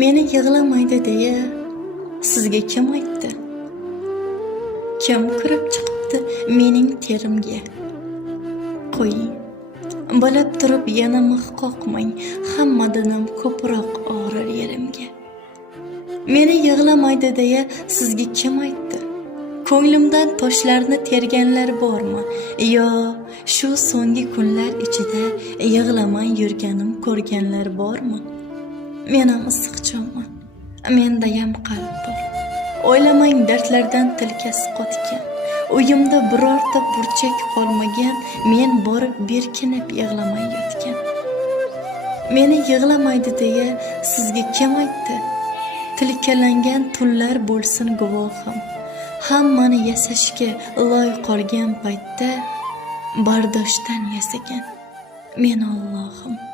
Meni yig'lamaydi deya sizga kim aytdi? Kim kirib chiqibdi mening terimga? Qo'ying, bilib turib yana mix qoqmang, hammadan ko'proq og'rir yerimga. Meni yig'lamaydi deya sizga kim aytdi? Ko'nglimdan toshlarni terganlar bormi? Yo, shu so'nggi kunlar ichida yig'lamay yurganim ko'rganlar bormi? Men ham issiqchonman, mendayam qalb bor. O'ylamang dardlardan tilkasi qotgan. Uyimda birorta burchak qolmagan, men borib berkinib yig'lamay yotgan. Meni yig'lamaydi deya sizga kim aytdi? Tilkalangan tunlar bo'lsin guvohim. Hammani yasashga loy qolgan paytda bardoshdan yasagan men Allohim.